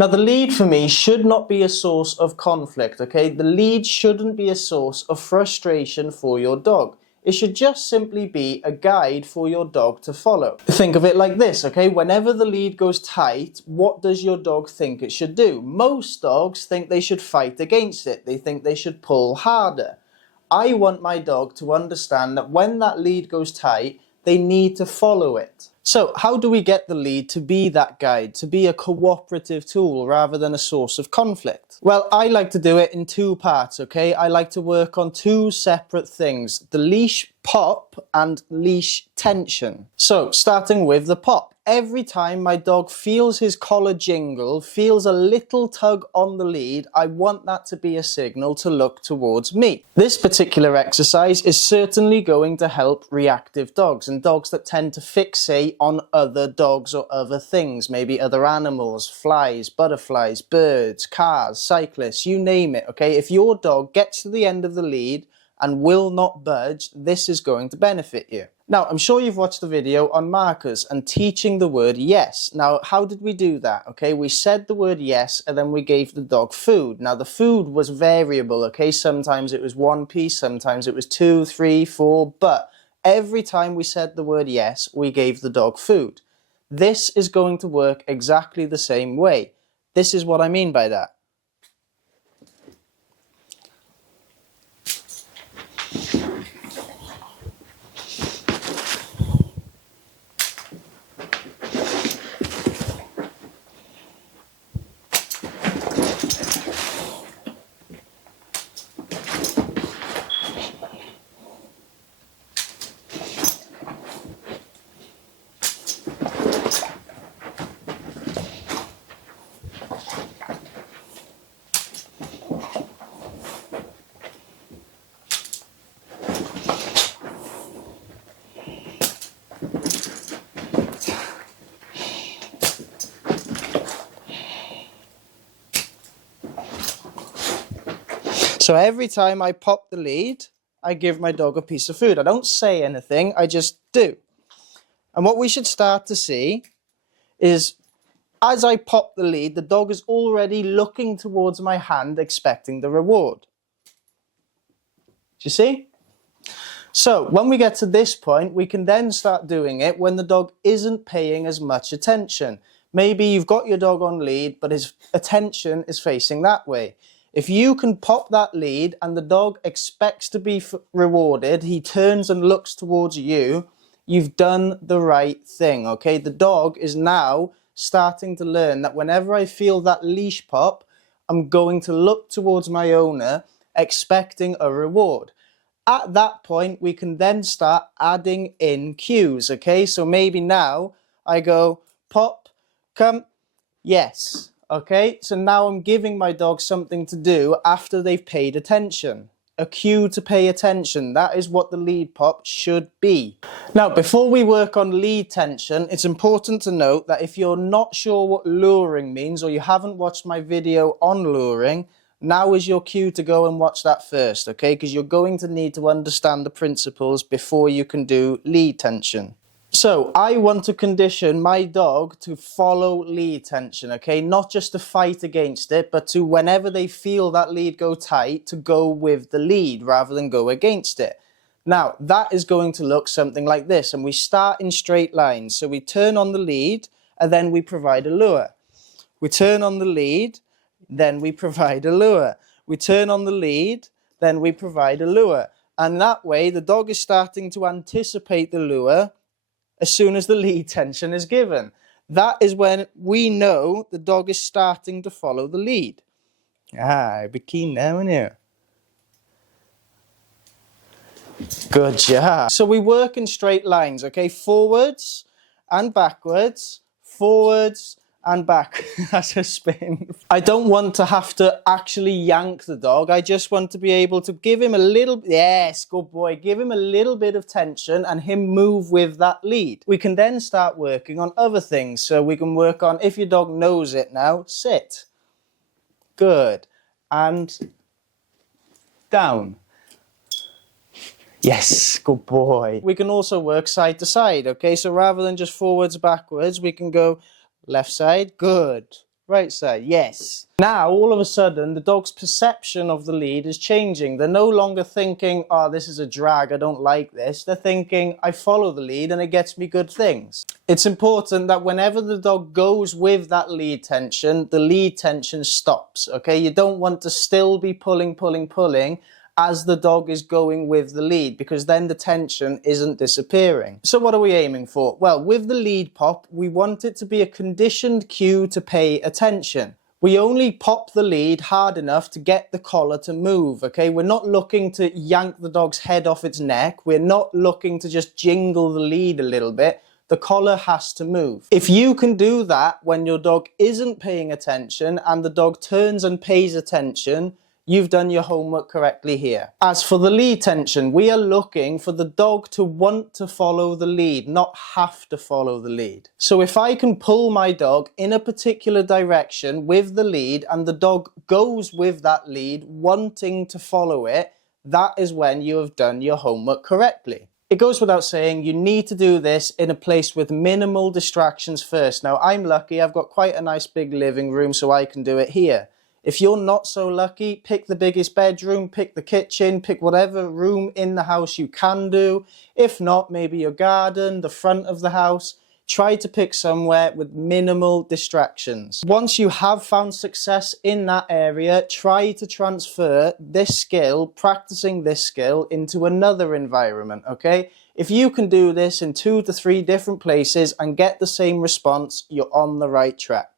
Now the lead for me should not be a source of conflict, okay? The lead shouldn't be a source of frustration for your dog. It should just simply be a guide for your dog to follow. Think of it like this, okay? Whenever the lead goes tight, what does your dog think it should do? Most dogs think they should fight against it. They think they should pull harder. I want my dog to understand that when that lead goes tight, they need to follow it. So how do we get the lead to be that guide, to be a cooperative tool rather than a source of conflict? Well, I like to do it in two parts, okay? I like to work on two separate things, the leash pop and leash tension. So starting with the pop. Every time my dog feels his collar jingle, feels a little tug on the lead, I want that to be a signal to look towards me. This particular exercise is certainly going to help reactive dogs and dogs that tend to fixate on other dogs or other things, maybe other animals, flies, butterflies, birds, cars, cyclists, you name it, okay? If your dog gets to the end of the lead and will not budge, this is going to benefit you. Now, I'm sure you've watched the video on markers and teaching the word yes. Now, how did we do that? Okay, we said the word yes and then we gave the dog food. Now, the food was variable, okay? Sometimes it was 1 piece, sometimes it was 2, 3, 4, but every time we said the word yes, we gave the dog food. This is going to work exactly the same way. This is what I mean by that. So every time I pop the lead, I give my dog a piece of food. I don't say anything, I just do. And what we should start to see is as I pop the lead, the dog is already looking towards my hand, expecting the reward. Do you see? So when we get to this point, we can then start doing it when the dog isn't paying as much attention. Maybe you've got your dog on lead, but his attention is facing that way. If you can pop that lead and the dog expects to be rewarded, he turns and looks towards you, you've done the right thing, okay? The dog is now starting to learn that whenever I feel that leash pop, I'm going to look towards my owner, expecting a reward. At that point, we can then start adding in cues, okay? So maybe now I go, pop, come, yes. Okay, so now I'm giving my dog something to do after they've paid attention. A cue to pay attention. That is what the lead pop should be. Now, before we work on lead tension, it's important to note that if you're not sure what luring means or you haven't watched my video on luring, now is your cue to go and watch that first, okay? Because you're going to need to understand the principles before you can do lead tension. So I want to condition my dog to follow lead tension, okay? Not just to fight against it, but to whenever they feel that lead go tight, to go with the lead rather than go against it. Now, that is going to look something like this, and we start in straight lines. So we turn on the lead, and then we provide a lure. We turn on the lead, then we provide a lure. We turn on the lead, then we provide a lure. And that way, the dog is starting to anticipate the lure as soon as the lead tension is given. That is when we know the dog is starting to follow the lead. I'd be keen now, aren't you? Good job. So we work in straight lines, okay? Forwards and backwards, forwards and back. That's a spin. I don't want to have to actually yank the dog. I just want to be able to give him a little, yes, good boy, give him a little bit of tension and him move with that lead. We can then start working on other things. So we can work on, if your dog knows it now, sit. Good. And down. Yes, good boy. We can also work side to side, okay? So rather than just forwards, backwards, we can go left side, good. right side, yes. Now, all of a sudden, the dog's perception of the lead is changing. They're no longer thinking, oh, this is a drag, I don't like this. They're thinking, I follow the lead and it gets me good things. It's important that whenever the dog goes with that lead tension, the lead tension stops, okay? You don't want to still be pulling as the dog is going with the lead, because then the tension isn't disappearing. So what are we aiming for? Well, with the lead pop, we want it to be a conditioned cue to pay attention. We only pop the lead hard enough to get the collar to move, okay? We're not looking to yank the dog's head off its neck. We're not looking to just jingle the lead a little bit. The collar has to move. If you can do that when your dog isn't paying attention and the dog turns and pays attention, you've done your homework correctly here. As for the lead tension, we are looking for the dog to want to follow the lead, not have to follow the lead. So if I can pull my dog in a particular direction with the lead and the dog goes with that lead, wanting to follow it, that is when you have done your homework correctly. It goes without saying, you need to do this in a place with minimal distractions first. Now, I'm lucky, I've got quite a nice big living room, so I can do it here. If you're not so lucky, pick the biggest bedroom, pick the kitchen, pick whatever room in the house you can do. If not, maybe your garden, the front of the house. Try to pick somewhere with minimal distractions. Once you have found success in that area, try to transfer this skill, practicing this skill, into another environment, okay? If you can do this in 2 to 3 different places and get the same response, you're on the right track.